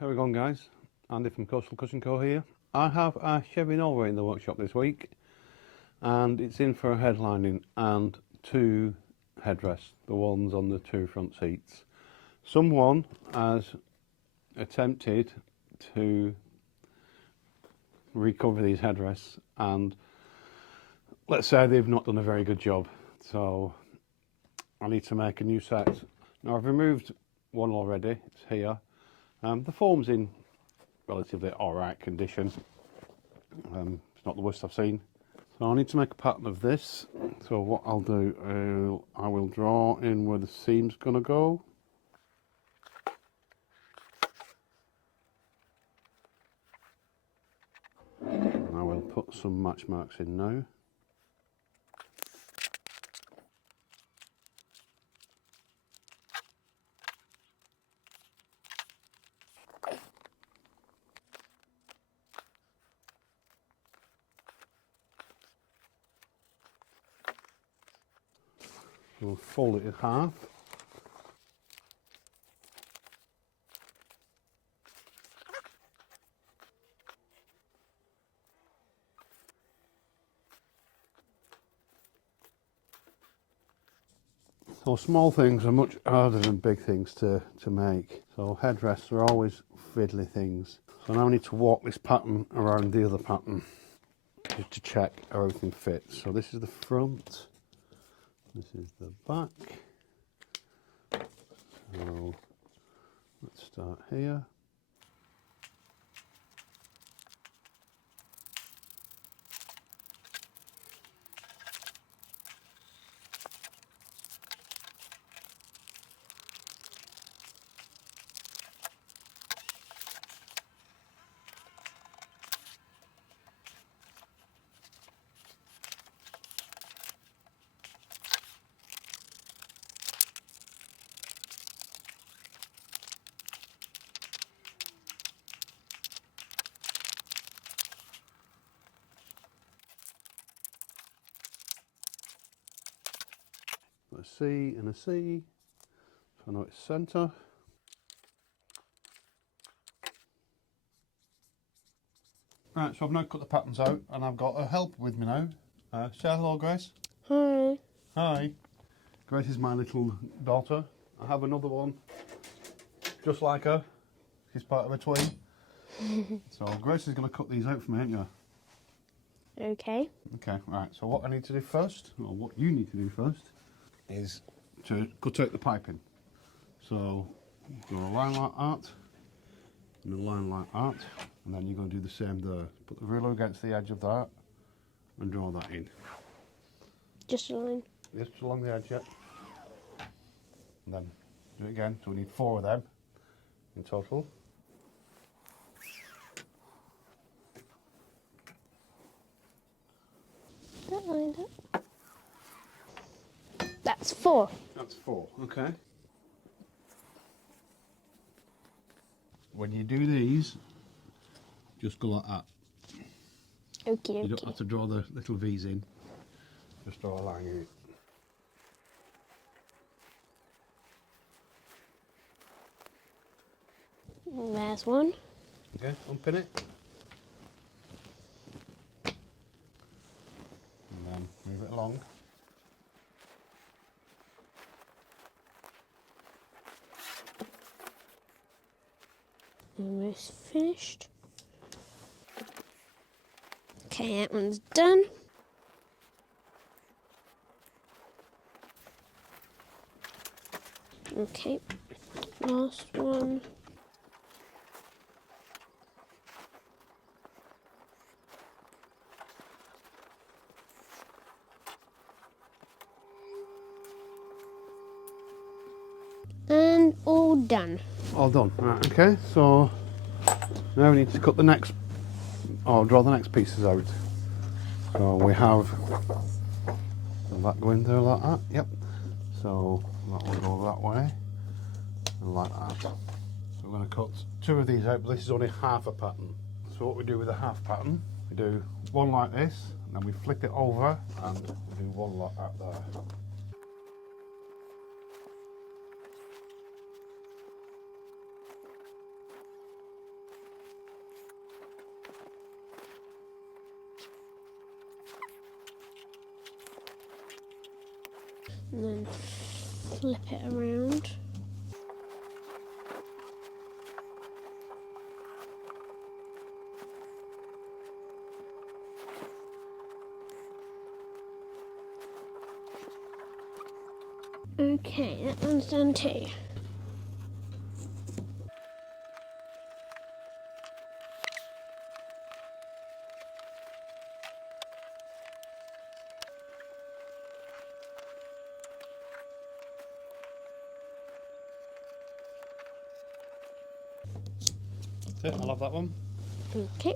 How we going, guys? Andy from Coastal Cushion Co here. I have a Chevy Nova in the workshop this week, and it's in for a headlining and two headrests, the ones on the two front seats. Someone has attempted to recover these headrests, and let's say they've not done a very good job, so I need to make a new set. Now, I've removed one already, it's here. The foam's in relatively alright condition. It's not the worst I've seen. So I need to make a pattern of this. So what I'll do, I will draw in where the seam's going to go. And I will put some match marks in now. We'll fold it in half. So small things are much harder than big things to make. So headrests are always fiddly things. So now I need to walk this pattern around the other pattern just to check how everything fits. So this is the front. This is the back. So let's start here. A C and a C, so I know it's centre. Right, so I've now cut the patterns out and I've got a helper with me now. Say hello, Grace. Hi. Hi. Grace is my little daughter. I have another one just like her. She's part of a twin. So Grace is going to cut these out for me, aren't you? Okay. Okay, right, so what I need to do first, or what you need to do first, is to cut out the piping. So draw a line like that, and a line like that, and then you're going to do the same there. Put the ruler against the edge of that and draw that in. Just a line. Just along the edge, yeah. And then do it again, so we need 4 of them in total. That lined up. That's 4. That's 4, okay. When you do these, just go like that. Okay. You don't have to draw the little V's in, just draw a line in it. There's one. Okay, unpin it. And then move it along. Almost finished. Okay, that one's done. Okay, last one. And all done. All done. Right, okay, so now we need to cut the next, or draw the next pieces out. So we have that going there like that, yep. So that will go that way, and like that. So we're going to cut 2 of these out, but this is only half a pattern. So what we do with a half pattern, we do one like this, and then we flip it over, and we do one like that there. and then flip it around. Okay, that one's done too. That's it, I'll have that one. Okay.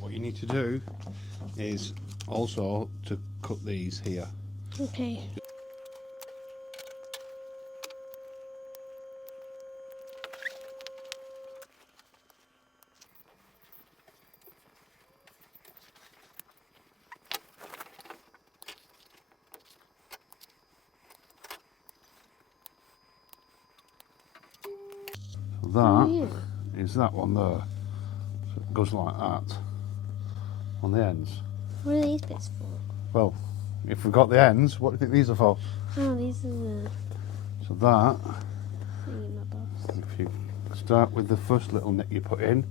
What you need to do is also to cut these here. Okay. So that is that one there. So it goes like that on the ends. What are these bits for? Well, if we've got the ends, what do you think these are for? Oh, these are the So that, thingamabobs. if you start with the first little nick you put in,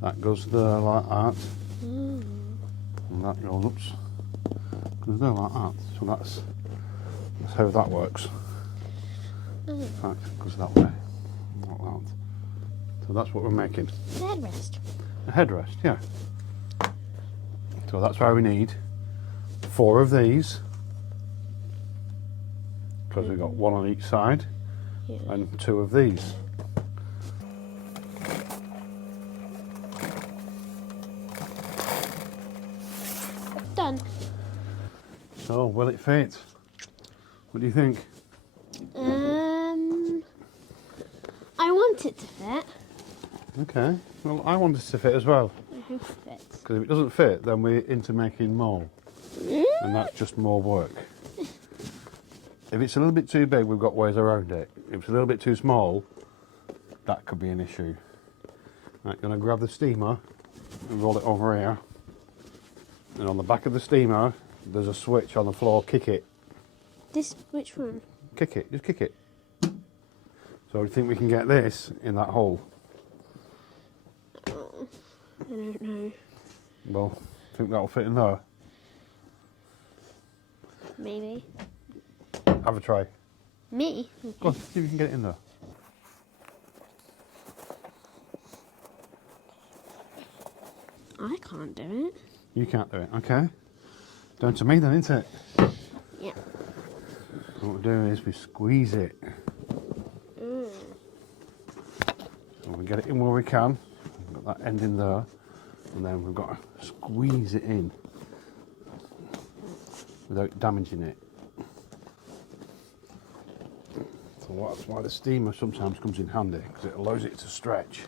that goes there like that, and that goes there like that. So that's how that works. In fact, it goes that way, like that. So that's what we're making. Headrest. A headrest, yeah. So that's why we need 4 of these, because we've got 1 on each side, Yeah. and 2 of these. Done. So, will it fit? What do you think? I want it to fit. Okay, well I want it to fit as well, I hope it fits. because if it doesn't fit then we're into making more, and that's just more work. If it's a little bit too big, we've got ways around it. If it's a little bit too small, that could be an issue. Right, going to grab the steamer and roll it over here, and on the back of the steamer there's a switch on the floor. Kick it. Which one? Kick it, just kick it. So I think we can get this in that hole. Oh, I don't know. Well, I think that'll fit in there. Maybe. Have a try. Me? Okay. Go on, see if you can get it in there. I can't do it. You can't do it, okay. Down to me then, isn't it? Yeah. What we do is we squeeze it. So we get it in where we can. We've got that end in there. And then we've got to squeeze it in without damaging it. So that's why the steamer sometimes comes in handy, because it allows it to stretch.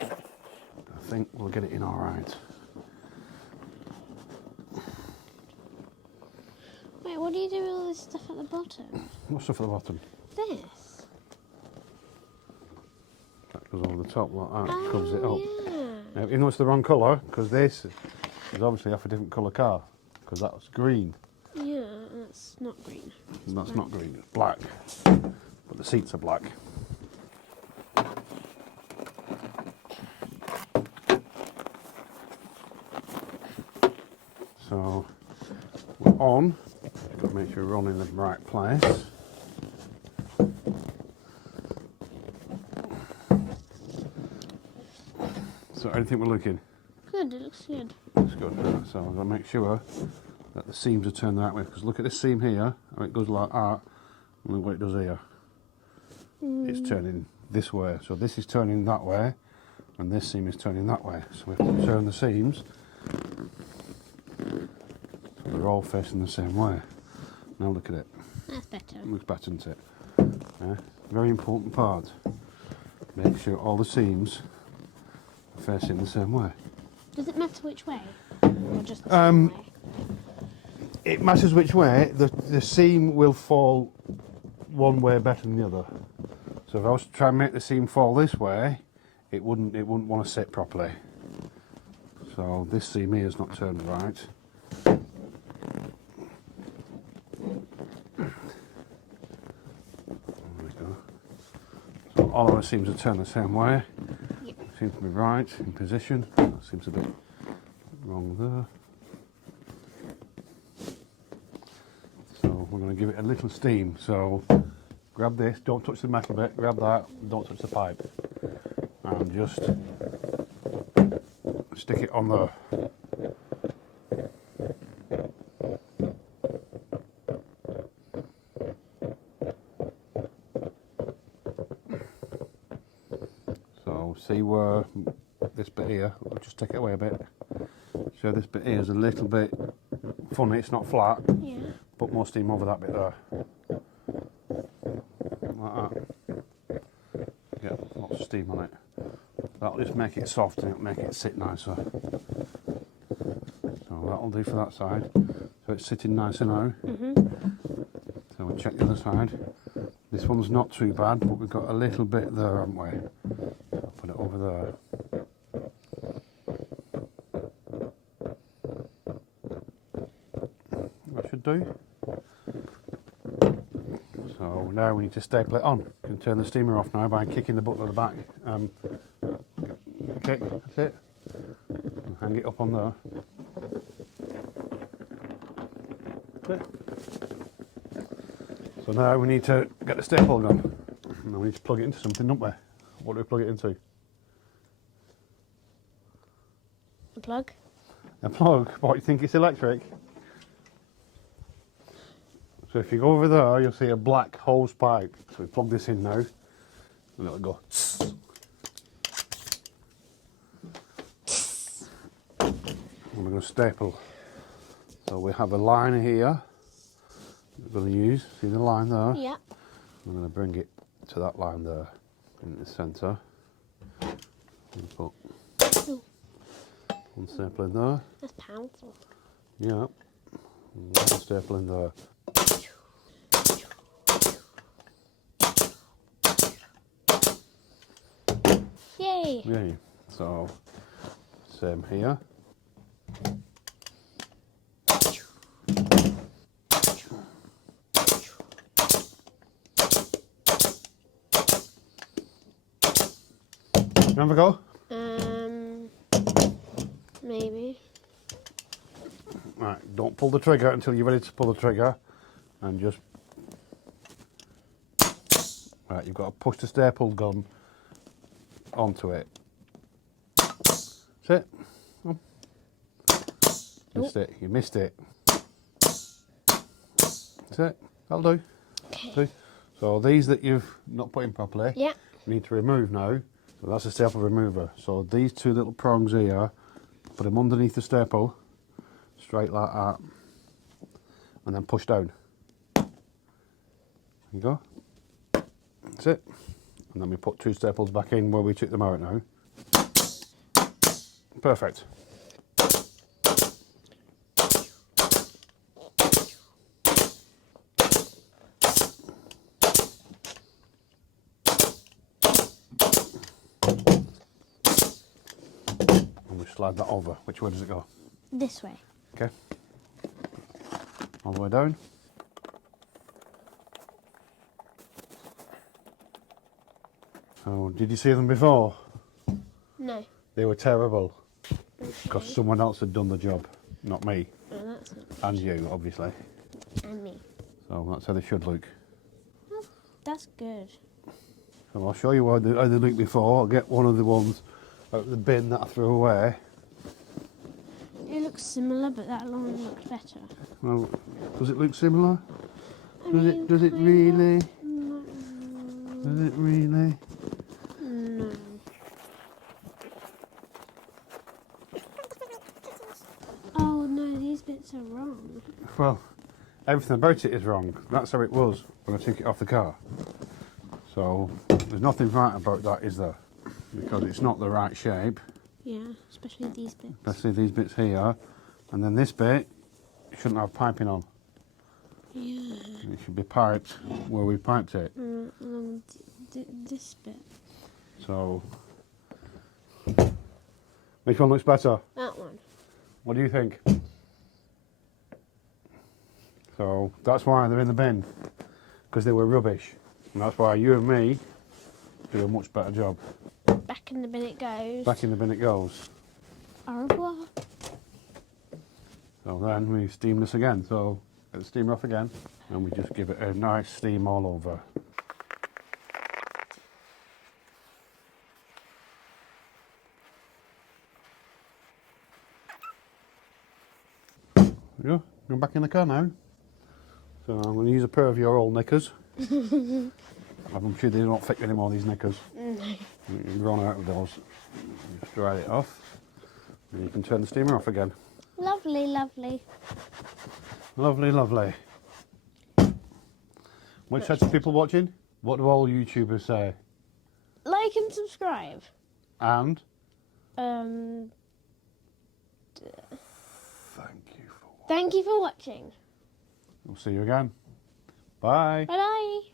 I think we'll get it in all right. Wait, what do you do with all this stuff at the bottom? What stuff at the bottom? This. That goes over the top like that, Oh, covers it up. yeah. Now, even though it's the wrong colour, because this is obviously off a different colour car, because that's green. Yeah, that's not green. And that's not green, it's black. But the seats are black. So we're on. Got to make sure we're on in the right place. So I think we're looking. Good, it looks good. That's good. So I'm going to make sure the seams are turned that way, because look at this seam here, how it goes like that, and look what it does here. it's turning this way. So this is turning that way, and this seam is turning that way. So we have to turn the seams so they're all facing the same way. Now look at it. That's better. It looks better, isn't it? Yeah. Very important part. Make sure all the seams are facing the same way. Does it matter which way? Or just the same way? It matters which way. The seam will fall one way better than the other. So if I was to try and make the seam fall this way, it wouldn't want to sit properly. So this seam here is not turned right. There we go. So all of the seams are turned the same way. Yep. Seems to be right in position. That seems a bit wrong there. So we're going to give it a little steam. So grab this, don't touch the metal bit, grab that, don't touch the pipe. And just stick it on there. So see where this bit here, we'll just take it away a bit. So this bit here is a little bit funny, it's not flat. Yeah. Put more steam over that bit there. Like that. Yeah, lots of steam on it. That'll just make it soft and it'll make it sit nicer. So that'll do for that side. So it's sitting nicer now. So we'll check the other side. This one's not too bad, but we've got a little bit there, haven't we? I'll put it over there. That should do. So now we need to staple it on. You can turn the steamer off now by kicking the button at the back. Okay, that's it. And hang it up on there. That's it. So now we need to get the staple gun. Now we need to plug it into something, don't we? What do we plug it into? A plug? A plug? What, you think it's electric? So if you go over there, you'll see a black hose pipe. So we plug this in now, and it'll go. And we're going to staple. So we have a line here. We're going to use. See the line there? Yeah. I'm going to bring it to that line there, in the centre. And put one staple in there. That's powerful. Yeah. And one staple in there. Yay! Yay. So, same here. Have a go? Maybe. Right, don't pull the trigger until you're ready to pull the trigger, and just right. You've got to push the staple gun onto it. That's it. Oh. Missed it. You missed it. That's it. That'll do. Okay. So these that you've not put in properly, Yeah. we need to remove now. So that's a staple remover. So these two little prongs here, put them underneath the staple, straight like that, and then push down. There you go. That's it. And then we put two staples back in where we took them out now. Perfect. And we slide that over. Which way does it go? This way. Okay. All the way down. Oh, did you see them before? No. They were terrible because Okay. someone else had done the job, not me, Oh, that's not. and you, obviously. And me. So that's how they should look. That's good. So I'll show you how they look before. I'll get one of the ones out of the bin that I threw away. It looks similar, but that one looks better. Well, does it look similar? I Does mean, it kinda. really? Is it really? No. Oh no, these bits are wrong. Well, everything about it is wrong. That's how it was when I took it off the car. So there's nothing right about that, is there? Because it's not the right shape, Yeah, especially these bits. especially these bits here. And then this bit shouldn't have piping on. Yeah. It should be piped where we piped it. Along this bit. So, which one looks better? That one. What do you think? So that's why they're in the bin, because they were rubbish. And that's why you and me do a much better job. Back in the bin it goes. Back in the bin it goes. Au revoir. So then we steam this again. So get the steamer off again, and we just give it a nice steam all over. Yeah, I'm back in the car now. So I'm going to use a pair of your old knickers. I'm sure they don't fit anymore, these knickers. You've run out of those. Just dry it off, and you can turn the steamer off again. Lovely, lovely. Lovely, lovely. Which sets of people watching? What do all YouTubers say? Like and subscribe. And Thank you for watching. we'll see you again. Bye. Bye bye.